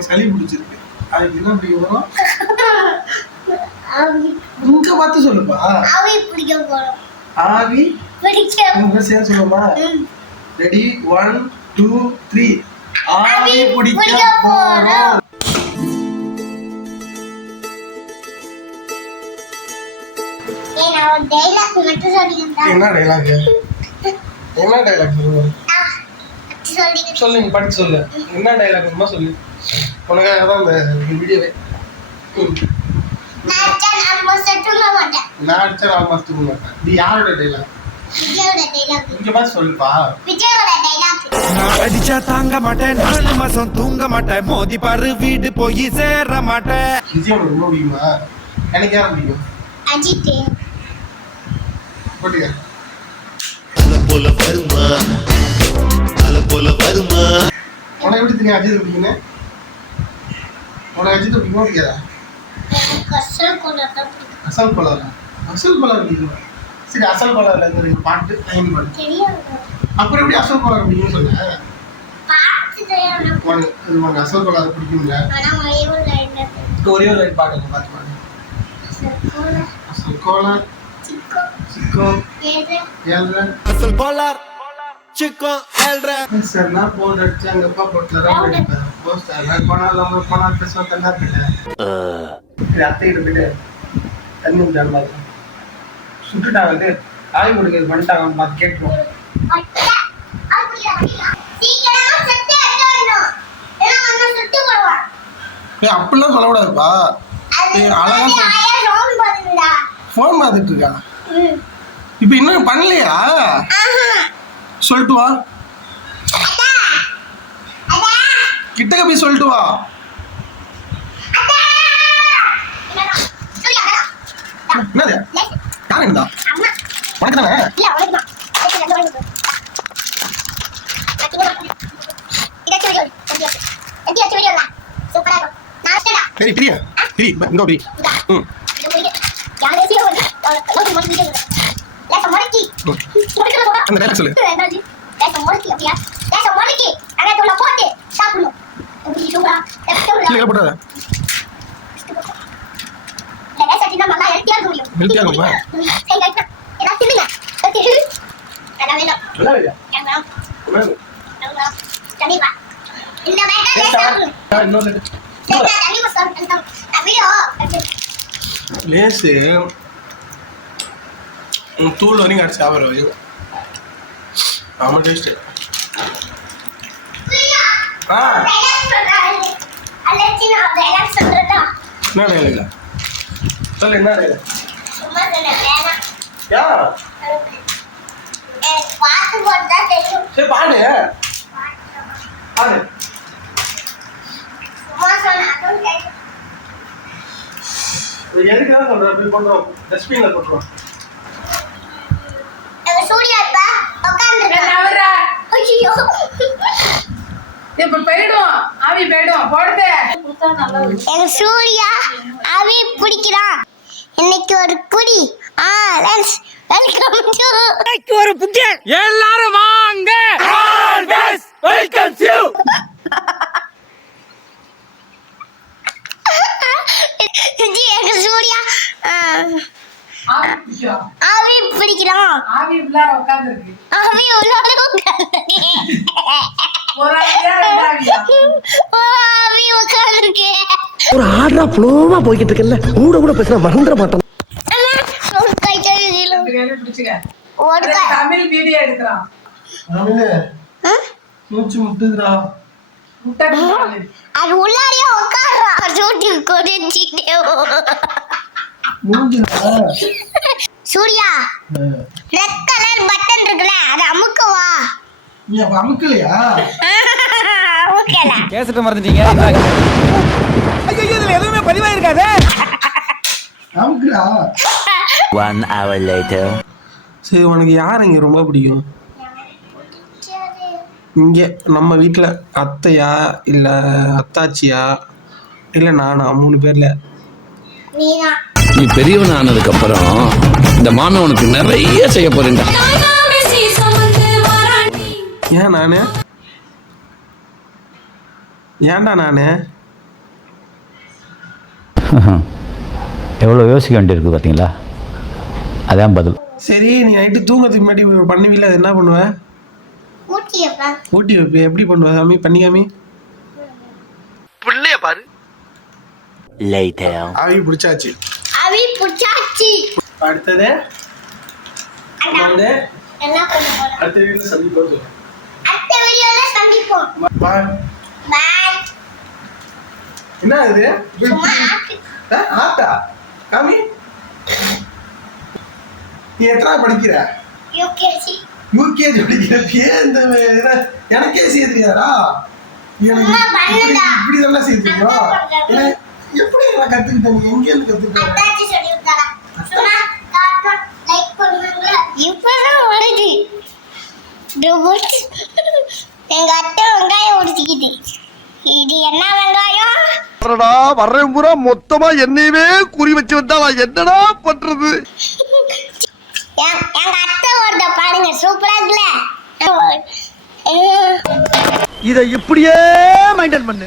எனக்கு சளி பிடிச்சிருக்கு. அதுக்கு என்ன பிடிக்க போறோம்? இங்க பார்த்து சொல்லுப்பா. ஆவி பிடிக்க போறோம். ஆவி பிடிக்க சேர்ந்து சொல்லுமா? ரெடி 1 2 3 ஆவி பிடிக்க போறோம். நான் டயலாக் மட்டும் சொல்லிட்டேன். என்ன டயலாக்? என்ன டயலாக் சொல்லுங்க? சொல்லுங்க, படிச்சு சொல்லு. என்ன டயலாக் வேணுமா சொல்லு. உனக்காக தான் இந்த வீடியோவே. நான் ஆல்மோஸ்ட் தூங்க மாட்டேன். இது யாரோட டயலாக்? விஜயோட டயலாக். இங்க பாத்து சொல்லுப்பா. விஜயோட டயலாக். நான் அடிச்சா தாங்க மாட்டேன், 4 மாசம் தூங்க மாட்டேன், மோதி பாரு வீடு போய் சேர மாட்டேன். விஜய் ரொம்ப பிடிக்குமா? எனக்கு யாரும் பிடிக்கும்? அஜித். போட்டியா? உனக்கு எப்படி தெரியும் அஜித் பிடிக்குன்னு? உனக்கு அஜித் பிடிக்குமா பிடிக்காதா? அசல் கோலார் பிடிக்குமா? சரி, அசல் கோலார்ல இருந்து ஒரு பாட்டு லைன் பாடு. அப்புறம் எப்படி அசல் கோலார் பிடிக்கும்னு சொன்ன? உனக்கு அசல் கோலார் பிடிக்கும்ல? ஒரே ஒரு லைன் பாடுங்க, பார்த்து பாடு. அசல் கோலார் சிக்கோ ஏழ்ற அசல் கோலார் சிக்கோ ஏழ்ற சார்னா போன் அடிச்சு அங்கப்பா போட்டுல ரவுண்ட் அடிப்பேன். போஸ்டர் போனால் பேசுவா தந்தா இல்லை. அத்தைகிட்ட போயிட்டு தண்ணி விட்டாங்க, சுட்டுட்டாங்க, ஆய் கொடுக்குறது பண்ணிட்டாங்கன்னு பார்த்து கேட்டுருவோம். அப்படிலாம் சொல்லக்கூடாதுப்பா. அழகா ஃபோன் பார்த்துட்டு இருக்கா. இப்ப இன்னும் பண்ணலையா? சொல்லிட்டு வா, கிட்டக்க போய் சொல்லிட்டு வா. என்னது? யாருங்கடா? உனக்கு தானே? சரி, பிரியா பிரி, இங்க பிரி. அந்த டைலாக் சொல்லு. போட்டாத ஹெல்த்தியா இருக்குமா? லேசு தூள் வரைக்கும் கடிச்சு சாப்பிட்ற வரைக்கும் ஆமா டேஸ்ட். என்ன டைலாக் சொல்லு? என்ன டைலாக்? சரி, பாடு பாடு. எதுக்கு தான் சொல்ற? அப்படி போட்டுருவோம், டஸ்ட்பின்ல போட்டுருவோம். சூர்யா ஆவி பிடிக்கிறான். இன்னைக்கு ஒரு குடி. வெல்கம் டு ஒரு புக்கிங். எல்லாரும் வாங்க. Always welcomes you. சூர்யா ஆவி பிடிக்கிறான். ஆவி உள்ளார உட்கார்ந்திருக்கு. ஆவி உள்ளார உட்கார்ந்திருக்கு. ஆவி உட்கார்ந்திருக்கு. ஒரு ஆர்டரா ஃப்ளோவா போய்கிட்டு இருக்கல, கூட பேசினா மறந்துட மாட்டோம். தமிழ் வீடியோ எடுக்கிறான். மூச்சு முட்டுதுடா. அது உள்ளாரே உட்கார்றா. ஷூட்டிங் கொடிச்சிட்டே சூர்யா, ரெட் கலர் பட்டன் இருக்குல, அது அமுக்கவா? நீ அப்ப அமுக்கலையா? அமுக்கல. கேசட்ட மறந்துட்டீங்க. ஐயோ, இதுல எதுவுமே பதிவாயிருக்காதே. அமுக்குடா. 1 hour later. சரி, உனக்கு யார் இங்க ரொம்ப பிடிக்கும்? இங்கே நம்ம வீட்டில் அத்தையா இல்லை அத்தாச்சியா இல்லை நானா? 3 பேர்ல நீ பெரியவன் ஆனதுக்கு அப்புறம் இந்த மாமன் உனக்கு நிறைய செய்ய போறேன். ஏன் நானு? ஏன்டா நானு? எவ்வளோ யோசிக்க வேண்டியிருக்கு பார்த்தீங்களா? அதான் பதில். சரி, நீ நைட்டு தூங்கறதுக்கு முன்னாடி பண்ணுவீல, அது என்ன பண்ணுவ? ஊட்டி வைப்பேன். ஊட்டி வைப்ப. எப்படி பண்ணுவ சாமி? பண்ணிக்காமி புள்ளைய பாரு. ஆவி பிடிச்சாச்சு. அவி புச்சாச்சி. அடுத்தது என்ன பண்ண போறோம்? அடுத்த வீடியோல சந்திப்போம். அடுத்த வீடியோல சந்திப்போம். பாய். பாய். என்ன இது? சும்மா ஆட்டா காமி. நீ எத்தனை படிக்கிற? யூகேஜி. யூகேஜி படிக்கிற. எனக்கே செய்ய தெரியாதா? இப்படி தானே செய்ய தெரியும். எப்படி நான் கத்துக்கிட்டேன்? நீ எங்க இருந்து கத்துக்கிட்ட? அத்தாச்சி சொல்லி விட்டாரா? சும்மா காட்டா லைக் பண்ணுங்க. இப்பதான் வருது. ரோபோட். எங்க அத்தை வெங்காயம் உரிச்சிக்கிட்டு. இது என்ன வெங்காயம்? வர்றேன் பூரா மொத்தமா என்னையவே குறி வச்சு வந்தா நான் என்னடா பண்றது? எங்க அத்தை வருத பாருங்க, சூப்பரா இருக்குல்ல? இதை இப்படியே மெயின்டைன் பண்ணு.